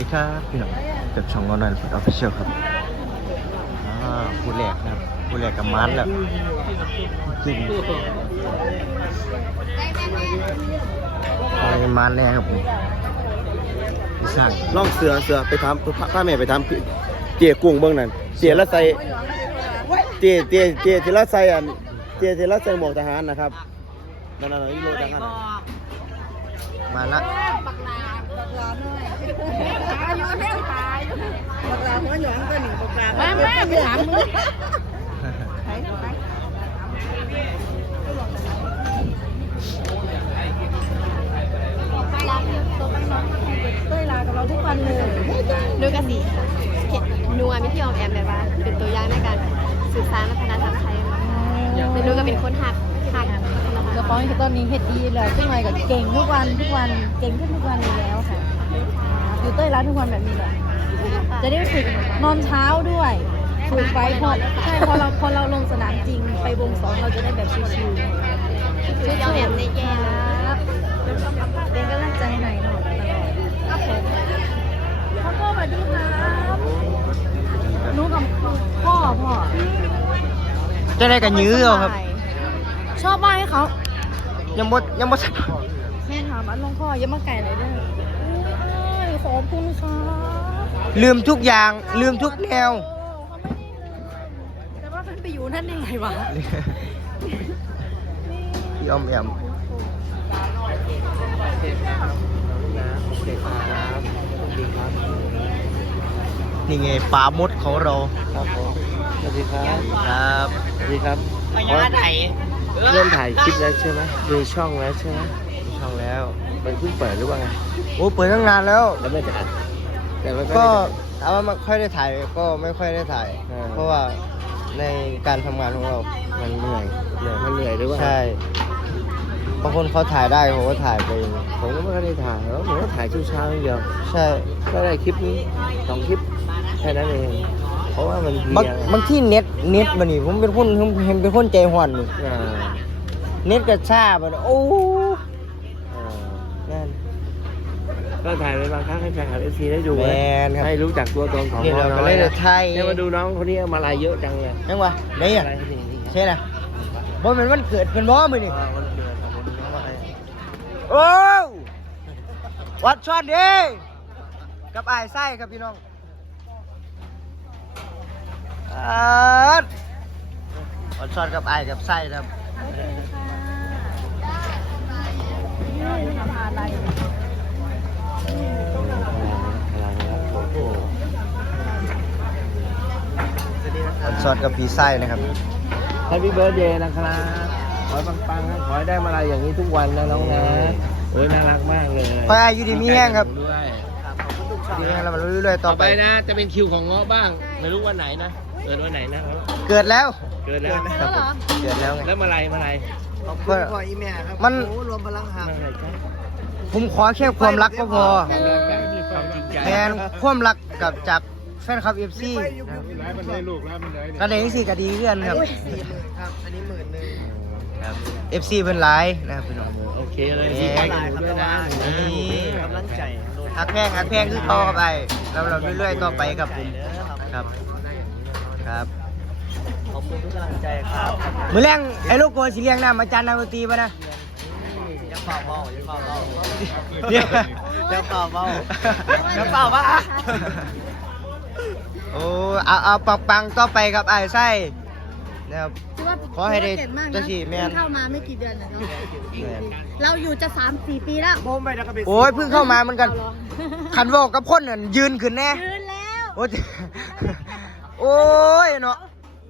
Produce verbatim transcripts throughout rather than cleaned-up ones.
ครับพี่น้องเก็บช่องงอนหน่อยออฟฟิเชียลครับอ่าผู้แรกนะครับผู้แรกกับมันแล้วจริงอะไรมันแน่ครับผมพี่สร้างล่องเสือเสือไปทำผ้าแม่ไปทำเจี๋ยกุ้งเบื้องนั้นเจี๋ยละใส่เจี๋ยเจี๋ยเจี๋ยเจี๋ยละใส่อันเจี๋ยเจี๋ยละใส่หมวกทหารนะครับนั่นนั่นนี่โลทหารมาละบักลาบักลาหน่อยอายุแม่ตายบักลาหัวหยองตัวหนึ่งบักลาแม่แม่ไปถามมึงไปไปลาเพียวตัวน้องเต้ยลากับเราทุกวันเลยดูกันสินัวมิที่ออมแอมแบบว่าเป็นตัวอย่างในการสื่อสารวัฒนธรรมไทยเป็นดูก็เป็นคนหักหักกระป๋องตอนนี้เฮ็ดดีเลยซึ่งไงก็เก่งทุกวันทุกวันเก่งขึ้นทุกวันอยู่แล้วค่ะอยู่เต้ยร้านทุกวันแบบนี้แหละจะได้ฝึกนอนเช้าด้วยฝึกไปพอใช่พอเราพอเราลงสนามจริงไปวงสองเราจะได้แบบชิวๆชิวๆแบบในแย่ครับเป็นกำลังใจหน่อยหน่อยครับผมพ่อพ่อสวัสดีครับรู้กับพ่อพ่อจะได้กันยื้อเอาครับชอบบ้านให้เขายังบดยังบดแม่ถามอันลงพ่อยังมาไก่เลยด้วยขอบคุณค่ะลืมทุกอย่างลืมทุกแนวแต่ว่ามันไปอยู่นั่นยังไงวะพี่ออมแอมนี่ไงปลามดของเราครับผมสวัสดีครับครับสวัสดีครับไปยังไงเริ่มถ่ายคลิปแล้วใช่ไหมดูช่องแล้วใช่ไหมช่องแล้วมันเพิ่งเปิดหรือว่าไงโอ้เปิดตั้งนานแล้วแล้วไม่ถ่ายแต่ไม่ก็ถามว่าไม่ค่อยได้ถ่ายก็ไม่ค่อยได้ถ่ายอ่าเพราะว่าในการทำงานของเรา มันเหนื่อยเหนื่อยมันเหนื่อยหรือว่าใช่บางคนเขาถ่ายได้ผมก็ถ่ายไปเองผมก็ไม่ได้ถ่ายแล้วผมก็ถ่ายเช้าๆอย่างเดียวใช่ก็ได้คลิปนี้สองคลิปแค่นั้นเอง เพราะว่ามันบางมีอะไรบางที่เน็ตเน็ตมันนี่ผมเป็นคนผมเห็นเป็นคนใจห่อนนี่อ่าเน็ตกระชาบันโอ้อ่านั่นก็ถ่ายไปบางครั้งให้แฟนคลับเอฟซีได้ดูแมนะนครับให้รู้จักตัวตนของนี่น้เราองก็น้อเลย ยนะไทยเนี่ยมาดูน้องคนนี้เอามาลายเยอะจังเลยยังวะไหนอ่ะอะไรที่นี่ใช่น่ะบ่เป็นวันเกิดเป็นบ่มื้อนี่อ่าวันเกิดของคนนี้ว่าอะไรโอ้วัดช็อตดิกับอ้ายไส้ครับพี่น้องอ่าวัดช็อตกับอ้ายกับไส้ครับทำอะไรวัดช็อตกับพี่ไส้นะครับแฮปปี้เบิร์ดเดย์นะครับขอให้ปังๆนะขอให้ได้มาลายอย่างนี้ทุกวันนะน้องนะโอ้ยน่ารักมากเลยขอให้อายุดีมีแห้งครับด้วยดีแห้งแล้วมันเรื่อยๆต่ต่ออไปไปนะ จะเป็นคิวของเงาะบ้าง ไม่รู้วันไหนนะเกิดวันไหนนะเกิดแล้วเกิดแล้วครับผมเกิดแล้วไงแล้วมาลายมาลายก็มันรวมพลังหาอะไรจ้ะผมขอแค่ความรักก็พอความรักและมีความจริงใจแทนความรักกับจากแฟนคลับเอฟซีร้ายมันได้ลูกร้ายมันได้กระเด้งสี่กระดีเพื่อนครับครับอันนี้หมื่นหนึ่งครับเอฟซีเพิ่นหลายนะครับพี่น้องโอเคเลยดีใจด้วยนะนี่กำลังใจหักแพงหักแพงคือต่อไปเราเราเรื่อยๆต่อไปครับผมครับครับขอบคุณทุกกำลังใจครับมือแรงไอ้ลูกโกสิเลี้ยงน้ำอาจารย์นักดนตรีป่ะนะยังเป่าเบายังเป่าเบาเนี่ยยังเป่าเบายังเป่าบ้าโอ้เอาเอาปังๆต่อไปครับไอ้ไส้นะครับ ขอให้ได้จะสี่แม่นเข้ามาไม่กี่เดือนเนาะเราอยู่จะสามสี่ปีแล้วผมไปแล้วก็ไปโอ้ยเพิ่งเข้ามาเหมือนกันขันโวกกับคนนั่นยืนขึ้นแน่ยืนแล้วโอ้ยโอ้ยเนาะ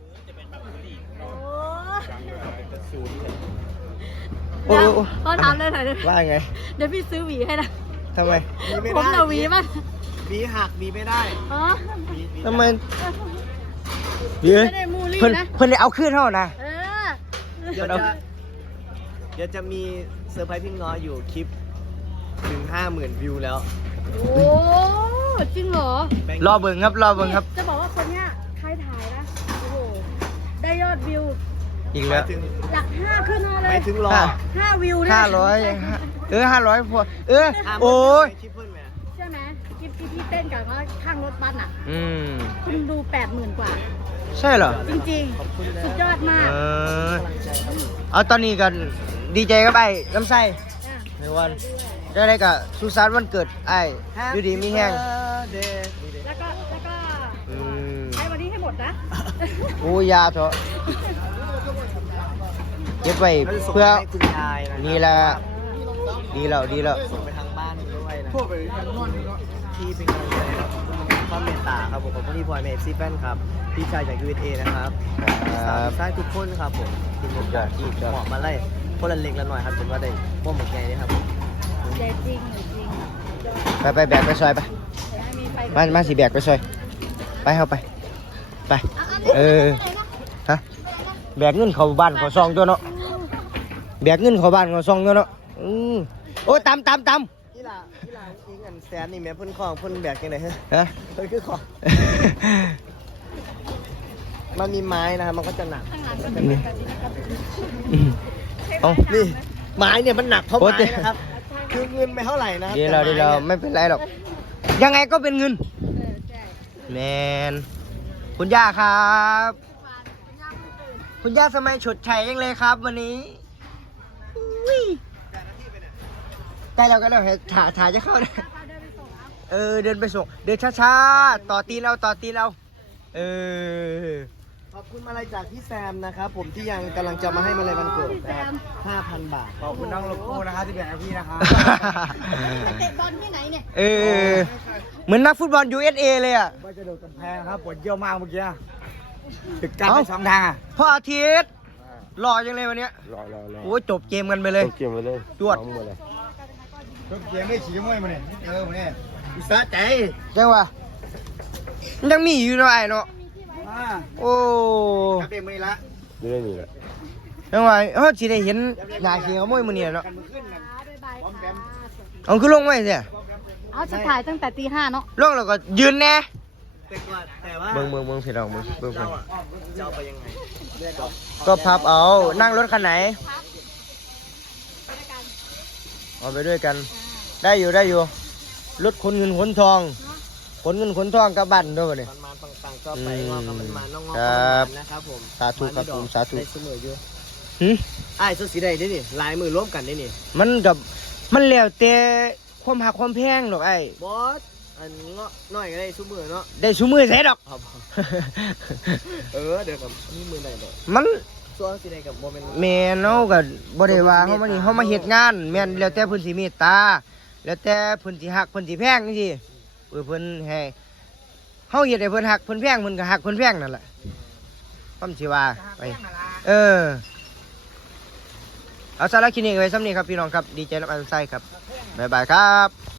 โอ้เดี๋ยวโอ้ก็ถามเลยหน่อยว่าไงเดี๋ยวพี่ซื้อหวีให้นะทำไมผมจะหวีมั้ยมีหักมีไม่ได้อ๋อทำไมเดี๋ยวไม่ได้มูลี่เพิ่นนะเพิ่นได้เอาขึ้นเท่านะเออเดี๋ยวจะเดี๋ยวจะมีเซอร์ไพรส์พี่ง้ออยู่คลิปถึงห้าหมื่นวิวแล้วโอ้จริงเหรอรอเบิ่งครับรอเบิ่งครับจะบอกว่าคนเนี้ยใครถ่ายนะ โอ้โห ได้ยอดวิวอีกแล้วหลักห้าขึ้นมาเลยไม่ถึงรอห้าห้าวิวเนี่ยห้าร้อยเออห้าร้อยพอเออโอ้ยคลิปเพิ่มไหมใช่ไหมคลิปที่พี่เต้นกับว่าข้างรถบัสอ่ะอืมคุณดูแปดหมื่นกว่าใช่เหรอจริงๆ สุดยอดมากเออเอาตอนนี้กันดีใจกับไอ้น้ำไส้อ่ะในวันได้ได้กับสุสานวันเกิดไอ้อยู่ดีมีแห้งแล้วก็แล้วก็อืมใช้วันนี้ให้หมดนะโอ้ยาเถอะเก็บไว้เพื่อคุณยายนะนี่แหละดีแล้วดีแล้วส่งไปทางบ้านด้วยนะที่เป็นกำลังใจครับความเมตตาครับผมขอบคุณที่พลอยเมทซีแฟนครับพี่ชายจาก ยู เอส เอ นะครับคสารับมชายทุกคนครับผมทีมงานที่เหมาะมาไล่คนละเล็กละหน่อยครับผมว่าได้พ่อหมกใหญ่เลยครับใหญ่จริงใหญ่จริงไปไปแบกไปซอยไปเดี๋ยวให้มีไฟมามาสิแบกไปซอยไปเข้าไปไปเออฮะแบกเงินเขาบ้านเขาซองตัวเนาะแบกเงินเขาบ้านเขาซองตัวเนาะอืมโอ้ยตำตำตำนี่ล่ะนี่ล่ะอีกอันแสนนี่แม่เพ่นของเพ่นแบกยังไงฮะฮะเพิ่นคือของมันมีไม้นะครับมันก็จะหนักข้างหลังก็จะเป็นแบบนี้นะครับอืมเอานี่ไม้เนี่ยมันหนักเท่าโอ้ไม้เจ๊นะครับคือเงินไปเท่าไหร่นะครับดีแล้วดีแล้วไม่เป็นไรหรอก ยังไงก็เป็นเงินเออใช่แมนคุณย่าครับ คุณย่าทำไมฉดชัยยังเลยครับ วันนี้อุ้ยใกล้แล้วใกล้แล้วเห็นถ่ายถ่ายจะเข้าเลยเออเดินไปส่งเดินช้าๆต่อตีนเราต่อตีนเราเออขอบคุณมาลัยจากพี่แซมนะครับผมที่ยังกำลังจะมาให้มาลัยวันเกิดพี่แซนะครับมห้าพันบาทขอบคุณน้องโลโก้นะครับที่แบ่งให้พี่นะครับเตะบอลที่ไหนเนี่ยเออเหมือนนักฟุตบอล ยู เอส เอ เลยอ่ะว่าจะโดดกำแพงครับปวดเยี่ยวมากเมื่อกี้ตึกกันไปสองทางอ่ะพ่ออาทิตย์หล่อจังเลยวันเนี้ยรอรอรอโอ้ยจบเกมกันไปเลยเกี่ยวไปเลยจวดจบเกมได้ขี่มวยมาเนี่ยเออมาเนี่ยอุตสาห์ใจจังวะมันยังมีอยู่เนาะไอ้เนาะอ่าโอ้จับเด็กมือละไม่ได้มีแหละจังวะเฮ้ยสิได้เห็นหน้าขี้ขโมยมื้อนี้เนาะกันมือขึ้นกันบ๊ายบายค่ะเอาคือลงไว้เสียเอาจะถ่ายตั้งแต่ตีห้าเนาะลงแล้วก็ยืนแน่แต่ว่าแต่ว่าเบิ่งเบิ่งเบิ่งพี่น้องเบิ่งเบิ่งเบิ่เจ้าง อ่ะเจ้าไปยังไงก็พับเอานั่งรถคันไหนเอาไปด้วยกัน ได้อยู่ได้อยู่รถขนเงินขนทองขนเงินขนทองกลับบ้านด้วยวะเนี่ยมันมาต่างๆก็ไปงอกกับมันมาน้องงอกครับนะครับผมสาธุครับผมสาธุได้เสมออยู่หึไอ้สุดสีใดได้นี่ลายมือร่วมกันได้นี่มันกับมันแล้วแต่ความหักความแพงดอกไอ้บอสอันเงาะน้อยก็ได้ซุมือเนาะได้ชูมือใส่ดอกครับ เออเดี๋ยวกับนี่มือไหนเด้อมันส่วนสีใดกับโมเมนต์แม่นเนาะก็บ่ได้ว่าเฮามานี่เฮามาเฮ็ดงานแม่นแล้วแต่เพิ่นสิเมตตา แล้วแต่เพิ่นสิฮักเพิ่นสิแพงจังซี่เออเพิ่นให้เฮาเฮ็ดให้เพิ่นฮักเพิ่นแพงเพิ่นก็ฮักเพิ่นแพงนั่นแหละความสิว่าไปเออเอาสาระคลินิกไว้ซ้ำนี้ครับพี่น้องครับดีใจนำอันไส้ครับบ๊ายบายครับ